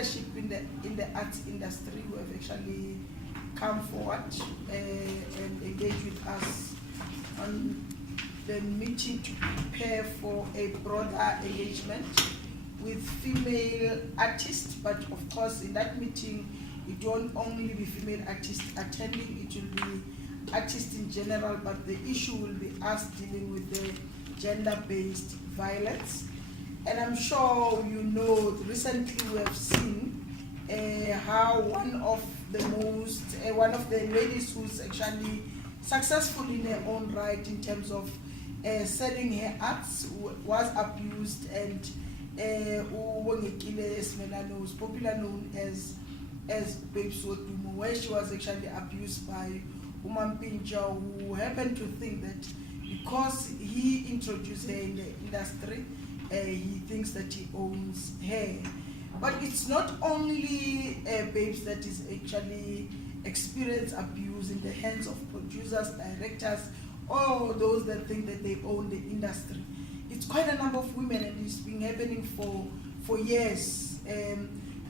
leadership in the arts industry who have actually come forward and engaged with us on the meeting to prepare for a broader engagement with female artists. But of course, in that meeting, it won't only be female artists attending, it will be artists in general, but the issue will be us dealing with the gender-based violence. And I'm sure you know, recently we have seen how one of the ladies who's actually successful in her own right in terms of selling her arts was abused, and was popular known as Babe Sotumo, where she was actually abused by Umampinja, who happened to think that because he introduced her in the industry, he thinks that he owns her. But it's not only babes that is actually experience abuse in the hands of producers, directors, or those that think that they own the industry. It's quite a number of women, and it's been happening for years.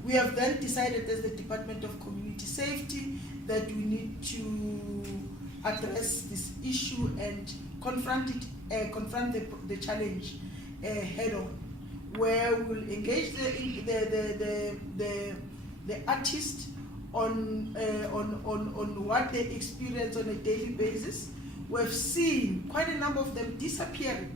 We have then decided as the Department of Community Safety that we need to address this issue and confront the challenge head on, where we'll engage the artist on what they experience on a daily basis. We've seen quite a number of them disappearing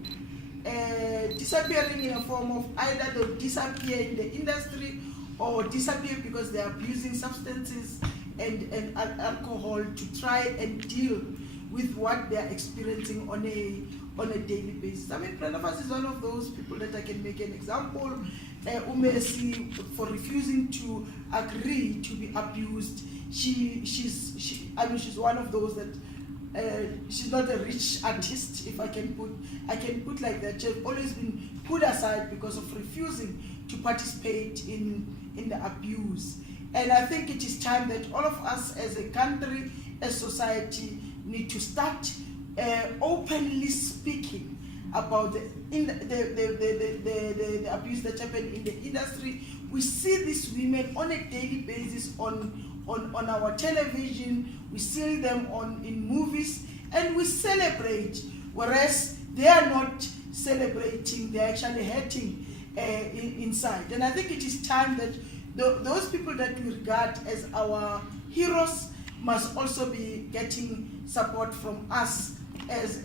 in a form of either they'll disappear in the industry or disappear because they're abusing substances and alcohol to try and deal with what they're experiencing on a daily basis. I mean, Pranavas is one of those people that I can make an example. Umesi, for refusing to agree to be abused, she's one of those that she's not a rich artist, if I can put like that. She's always been put aside because of refusing to participate in the abuse. And I think it is time that all of us as a country, as society, need to start openly speaking about the abuse that happened in the industry. We see these women on a daily basis on our television. We see them in movies, and we celebrate, whereas they are not celebrating, they're actually hurting inside. And I think it is time that those people that we regard as our heroes must also be getting support from us as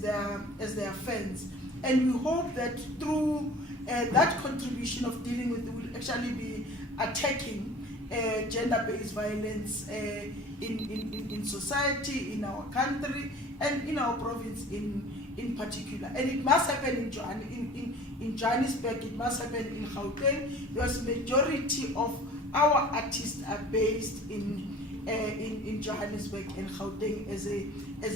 their fans. And we hope that through that contribution of dealing with, we'll actually be attacking gender-based violence in society, in our country, and in our province in particular. And it must happen in Johannesburg, it must happen in Gauteng, because majority of our artists are based in Johannesburg and Gauteng as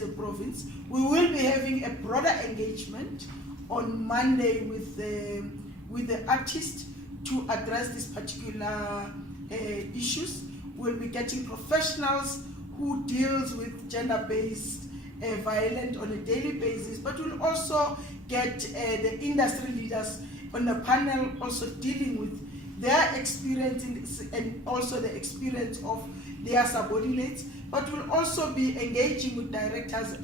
a province. We will be having a broader engagement on Monday with the artists to address these particular issues. We'll be getting professionals who deals with gender-based violence on a daily basis, but we'll also get the industry leaders on the panel also dealing with their experience and also the experience of their subordinates. But we'll also be engaging with directors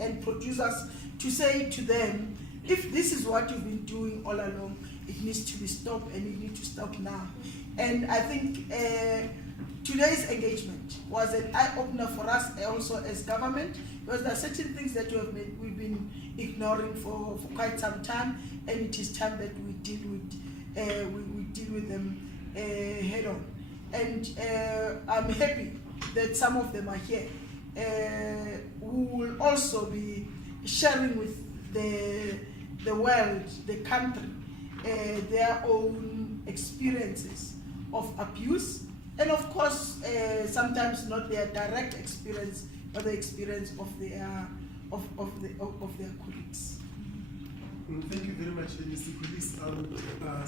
and producers to say to them, if this is what you've been doing all along, it needs to be stopped, and you need to stop now. And I think today's engagement was an eye-opener for us also as government, because there are certain things that we've been ignoring for quite some time, and it is time that we deal with them head on. And I'm happy that some of them are here who will also be sharing with the world, the country, their own experiences of abuse, and of course sometimes not their direct experience, but the experience of their colleagues. Thank you very much, Mr. Police. I would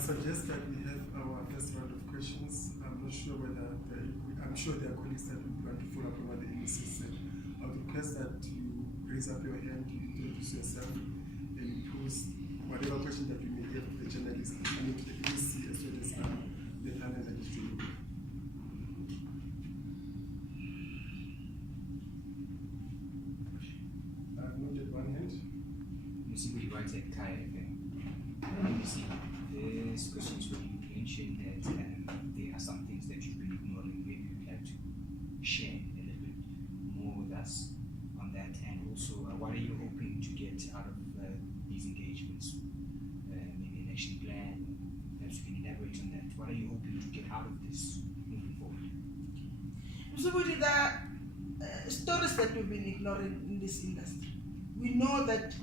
suggest that we have our first round of questions. I'm not sure whether I'm sure there are colleagues that would want to follow up on what the minister said. I would request that you raise up your hand, you introduce yourself, and pose whatever question that you may have to the journalist, to the minister. Gauteng FM. You see, this question is when you mentioned that there are some things that you've been ignoring. Maybe you'd like to share a little bit more with us on that, and also what are you hoping to get out of these engagements? Maybe an action plan. Perhaps you can elaborate on that. What are you hoping to get out of this moving forward? So, the stories that we've been ignoring in this industry. We know that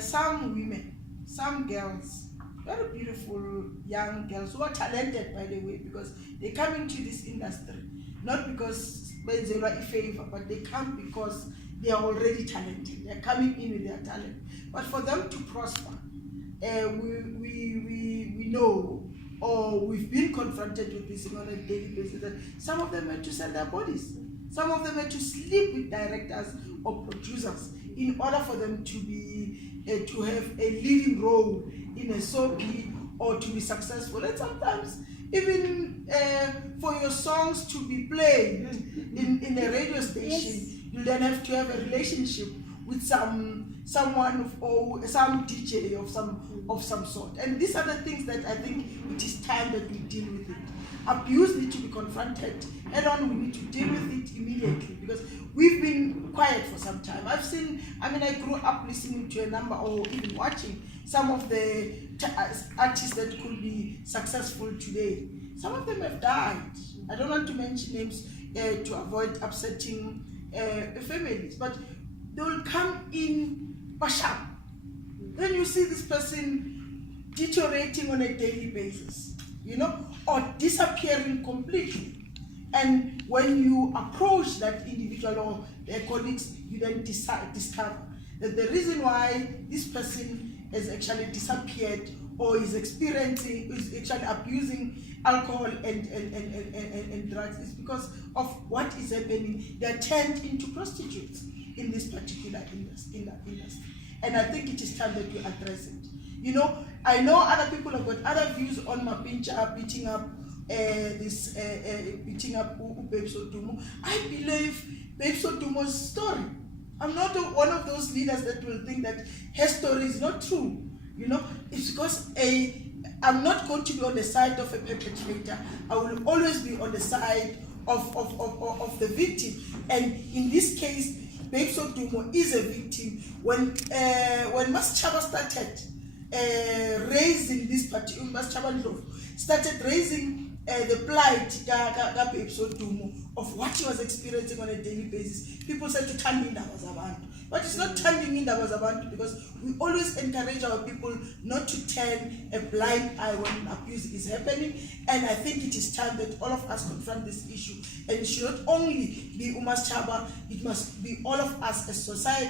some women, some girls, very beautiful young girls who are talented, by the way, because they come into this industry not because they are a favor, but they come because they are already talented. They are coming in with their talent. But for them to prosper, we know, or we've been confronted with this on a daily basis, that some of them had to sell their bodies. Some of them had to sleep with directors or producers in order for them to be to have a leading role in a soapy or to be successful. And sometimes even for your songs to be played in a radio station, you then have to have a relationship with someone or some DJ of some sort. And these are the things that I think it is time that we deal with it. Abuse needs to be confronted head on. We need to deal with it immediately because we've been quiet for some time. I grew up listening to a number or even watching some of the artists that could be successful today. Some of them have died. I don't want to mention names to avoid upsetting families, but they will come in basham. Then you see this person deteriorating on a daily basis, or disappearing completely. And when you approach that individual or their colleagues, you then discover that the reason why this person has actually disappeared or is actually abusing alcohol and drugs is because of what is happening. They are turned into prostitutes in this particular industry. And I think it is time that we address it. I know other people have got other views on Mapincha beating up Babes Odumo. I believe Babes Odumo's story. I'm not one of those leaders that will think that her story is not true. It's because I'm not going to be on the side of a perpetrator. I will always be on the side of the victim. And in this case, Babes Odumo is a victim. When Mas Chaba started raising this party, Mas Chaba started raising the plight of Babes Odumo of what he was experiencing on a daily basis, people said to turn in Abantu. But it's not turning in Abantu because we always encourage our people not to turn a blind eye when abuse is happening. And I think it is time that all of us confront this issue. And it should not only be Umas Chaba, it must be all of us as society.